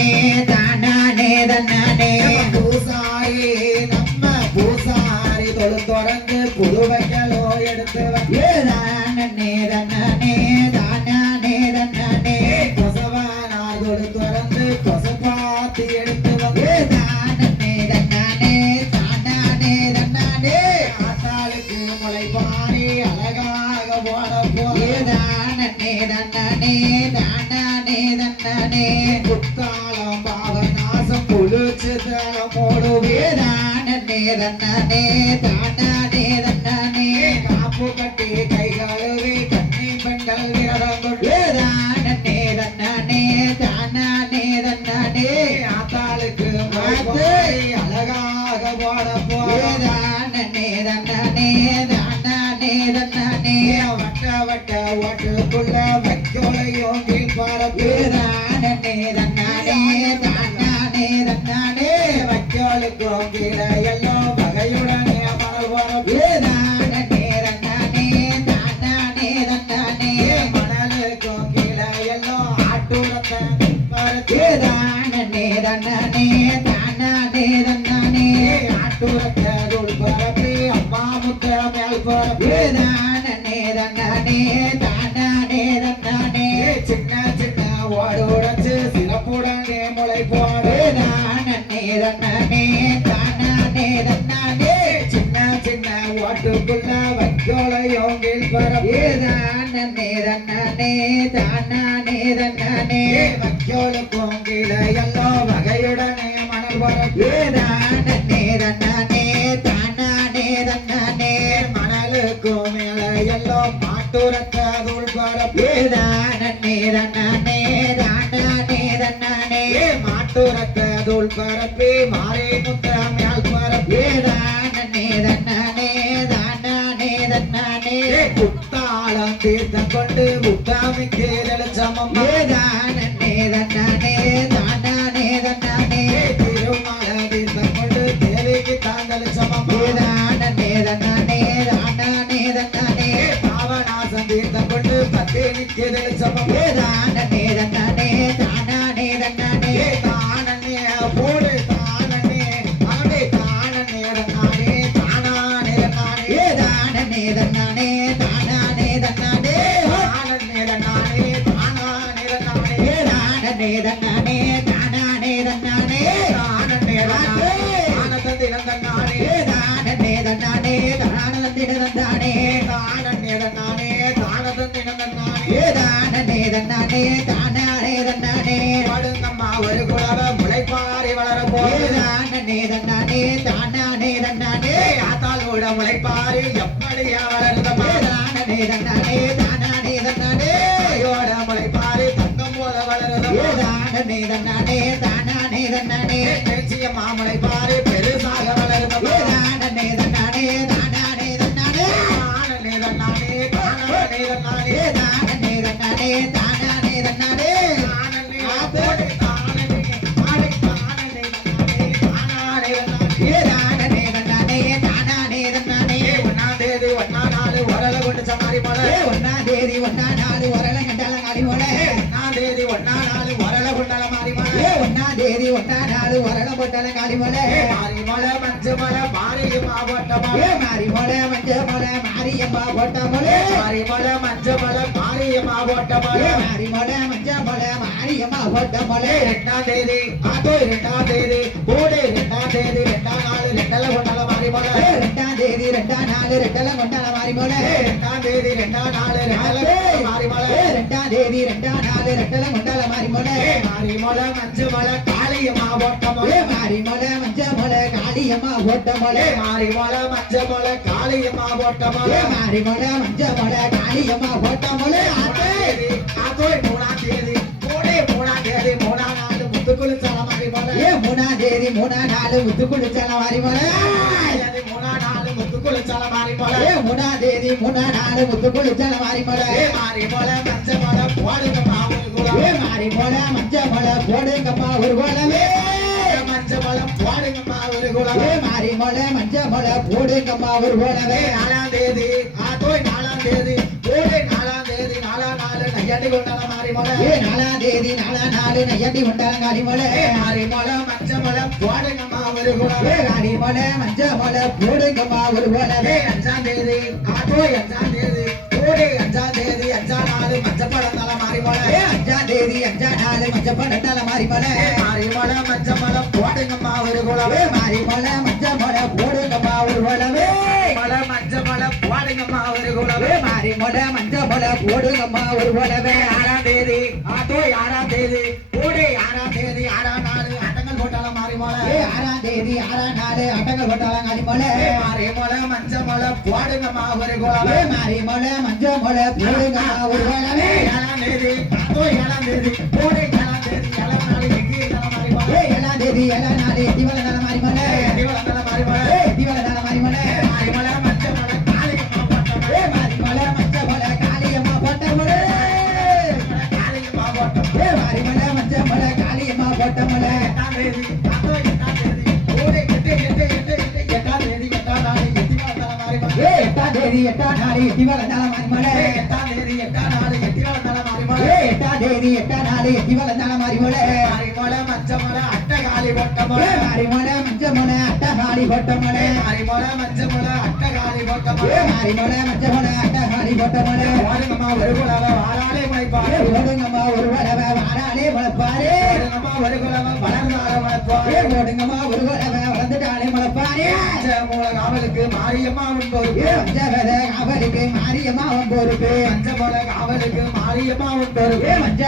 தன்னானே தானானே தன்னானே பூசாரி நம்ம பூசாரி தொழுந்தொடர்ந்து புதுவைகளோ எடுத்து தானே தன்னானே தானானே தன்னானே கொசவனார் தொழுந்தொடர்ந்து கொசப்பாத்தி எடுத்து தானே தன்னானே தானானே தன்னானே ஆத்தாளுக்கு முளைப்பாரி அழகாக போட தானே தன்னானே தானானே தன்னானே குத்தாலம் பாவநாசம் குளிச்சு தலமோடுவே தானே தன்னானே தானானே தன்னானே காப்பு கட்டி கை கழுவி கண்ணி பெண்கள் விரதம் கொண்டு தானே தன்னானே தானானே தன்னானே ஆத்தாளுக்கு முளைப்பாரி அழகாக போட தானே தன்னானே தானானே தன்னானே வட்ட வட்ட ஓட்டுக்குள்ள வைக்கோலையும் கீழ்பாரப்பு தானே தன்னானே தானானே தன்னானே வைக்கோலுக்கும் கீழே எல்லாம் வகையுடனே மணல் வரப்பு தானே தன்னானே தானானே தன்னானே மணலுக்கும் கீழே எல்லாம் ஆட்டுடத்தை மறுத்து தானே தன்னானே தானானே தன்னானே ஆட்டுடத்தை தூள் பரப்பி அம்மா முத்த மேல் பரப்பு தானே தன்னானே தானானே தன்னானே சின்ன சின்ன ஓடு உடைச்சு சிறப்புடனே முளை போடு தானே தன்னானே தானானே தன்னானே சின்ன சின்ன ஓட்டுக்குள்ள வைக்கோலையும் கீழ் பரப்பு தானே தன்னானே தானானே தன்னானே வைக்கோலுக்கும் கீழே எல்லாம் வகையுடனே மணல் பரப்பு தானே தன்னானே தானானே தன்னானே மணலுக்கும் மேலே எல்லாம் மாட்டுரத்த தூள் பரப்பு தானே தன்னானே தானானே தன்னானே மாட்டுரத்த தூள் பரப்பி மாறி முத்த மேல் பரப்பு தானே தன்னானே தானானே தன்னானே குத்தாளம் தீர்த்தம் கொண்டு முத்தாமிக்கு வெளிச்சமம் தானே தன்னானே தானானே தன்னானே திருமண தீர்த்தம் கொண்டு தேவிக்கு தாங்கள் சமம் தானே தன்னானே தானானே தன்னானே பாவநாசம் தீர்த்தம் கொண்டு பத்தினிக்கு வெளிச்சமம் தானே தன்னானே தானானே தன்னானே தானே போடு தானே அவனே தானே நானே தானானே நானே தானே தன்னானே தானானே தன்னானே தானே நானே தானானே நானே தானே தன்னானே தானானே தன்னானே தானே நானே ஆனந்தத்தின நானே தானே தன்னானே தானந்திட தந்தானே தானே நானே தானதத்தின நானே தானே தன்னானே தானானே தன்னானே பாடுங்கம்மா ஒரு குலவ முளைப்பாரி வளர போது தானே தன்னானே தானானே தன்னானே ஆத்தாளோட முளைப்பாரி எப்படியா வளருதம்மா தானே தன்னானே தானானே தன்னானே தாயோட முளைப்பாரி தங்கம் போல வளருதம்மா தானே தன்னானே தானானே தன்னானே நிச்சயமா முளைப்பாரி பெருசாக வளருதம்மா தானே தன்னானே தானானே தன்னானே தானே நானே தானே நானே தானே தன்னானே தானானே தன்னானே தானே போடு தானே ஆடை தானே நானே தானே நானே தானே தன்னானே தானானே தன்னானே ஒன்னாம் தேதி ஒன்னா நாள் உரல கொண்டு சமாரி மலை ஒன்னாம் தேதி ஒன்னா நாலு வரல கண்டால காடி போல ஒன்னாம் தேதி ஒன்னா நாள் உரல கொண்டால மாறி மலை ஒன்னாம் தேதி ஒன்னா நாலு வரல போட்டால காடி போல மாறி மலை மஞ்சு மலை மாறி மாவட்ட மலை மாறி மொழ மஞ்ச மொழ மாரியம்மா போட்ட மொழ மாறி மலை மஞ்சு மலை மாறி மாவட்ட மலை மாறி மொழ மஞ்ச மொழ மாரியம்மா போட்ட மொழ ரெண்டாம் தேதி ஆட்டோ ரெண்டாம் தேதி கூடு ரெண்டாம் தேதி ரெண்டாம் நாள் ரெண்டல கொண்டால மாறி மலை ரெண்டாம் தேதி ரெண்டாம் நாலு ரெண்டல கொண்டால மாறி மொழ ரெண்டாம் தேதி ரெண்டாம் நாள் ரெண்டல மாறி மலை ரெண்டாம் தேதி ரெண்டாம் நாலு ரெண்டல கொண்டால மாறி மொழ மாறி மலை மஞ்சு மலை காளிய மாவட்ட மலை மாறி மொழ மஞ்ச மொழ காளியம்மா போட்ட மொழ மாறி மலை மஞ்சு மலை காளிய மாவட்ட மலை மாறி மொழ மஞ்ச மொழ காளியம்மா போட்ட மொழ ஆத்தோ மூணாம் தேதி கூடே மூணாம் தேதி மூணாம் நாள் முத்துக்குழு சல மாறி மலை மூணாம் தேதி மூணா நாலு முத்து குளிச்சால மாறி மொழ மூணாம் நாள் முத்துக்குழு சல மாறி மலை மூணாம் தேதி மூணா நாலு முத்து குளிச்சால மாறி மொழ மாறி மலை மஞ்சு மலை போடுங்க மாவுக்கு கூட மாறி மொழ மஞ்ச மொழ போடுங்கப்பா ஒரு கோலமே மஞ்ச மலை போடுங்க மாவுக்கு கூட மாறி மொழ மஞ்ச மொழ போடுங்கப்பா ஒரு கோலமே நாலாம் தேதி ஆத்தோ நாலாம் தேதி கூடே நாலாம் தேதி நாலாம் நாள் நையாண்டி கொண்டாட மாறிமலை நாலாம் தேதி நாலாம் நாடு நையாண்டி கொண்டாடம் காளிமலை மாறிமலை மஞ்ச மலை போடுங்கம்மா ஒரு குளமே காளிமலை மஞ்ச மலை போடுங்கம்மா ஒரு குளமே அஞ்சாம் தேதி ஆட்டோ அஞ்சாம் தேதி கோடி அஞ்சாம் தேதி அஞ்சாம் நாள் மஞ்ச படந்தால மாறிமலை அஞ்சாம் தேதி அஞ்சாம் நாள் மஞ்ச படத்தால மாறிமலை மாறிமலை மஞ்ச மலை போடுங்கம்மா ஒரு குளமே மாறிமலை மஞ்ச மலை போடுங்கம்மா ஒரு குளமே மலை மஞ்ச மலை போடுங்கம்மா ஒரு குளமே மாறிமலை மஞ்ச மலை போடுங்கம்மா ஒரு குளமே ஆறாம் தேதி ஆட்டோ ஆறாம் தேதி கோடி ஆறாம் தேதி ஆறாம் நாள் ஆட்டங்கள் போட்டால மாறிமலை ஆறாம் தேதி ஆறாம் நாள் அட்டங்கள் கொண்டாடம் காளிமலை மாறிமலை மஞ்ச மலை போடுங்கம்மா ஒரு குளமே மாறிமலை மஞ்ச மலை போடுங்கம்மா ஒரு குளமே ஏழாம் தேதி ஆட்டோ ஏழாம் தேதி கோடி ஏழாம் தேதி ஏழாம் நாள் எங்கே இருந்தாலும் மாறிமலை ஏழாம் தேதி ஏழாம் நாள் திவல நாள் மாறிமலை தீவளந்தால மாறிமலை திவல நாள் மாறிமலை மாறிமலை மஞ்ச மலை காளியம்மா போட்டமலை மாறிமலை மஞ்ச மலை காளியம்மா போட்டமலை காளியம்மா போட்டமலை மாறிமலை மஞ்ச மலை காளியம்மா போட்டமலை எட்டாம் தேதி ஆட்டோ எட்டாம் தேதி கோடி எட்டாம் தேதி எட்டாம் நாள் எத்திவளந்தால மாறிமலை எட்டாம் தேதி எட்டாம் நாள் திவல நாள் மாறிமலை எட்டாம் தேதி எட்டாம் நாள் எத்திவளந்தால மாறிமலை எட்டாம் தேதி எட்டாம் நாள் திவல நாள் மாறிமலை மாறிமலை மஞ்ச மலை அட்டை காளி போட்டமலை மாறிமலை மஞ்ச மலை அட்டகாளி போட்டமலை மாறிமலை மஞ்ச மலை அட்டை காளி போட்டமலை மாறிமலை மஞ்ச மலை அட்டகாளி போட்டமலை வாருங்கம்மா ஒரு குலவ வாழாலே முளைப்பாரு ஓடுங்கம்மா ஒரு வளவ வாராளே முளைப்பாரு வாருங்கம்மா ஒரு குலவ வளர்ந்தால முளைப்பாரு ஓடுங்கம்மா ஒரு வளவ வளர்ந்துட்டாலே முளைப்பாரு மூல காவலுக்கு மாரியம்மா பொறுப்பு மஞ்சவத காவலுக்கு மாரியம்மா பொறுப்பு மஞ்ச மூல காவலுக்கு மாரியம்மா பொறுப்பு மஞ்ச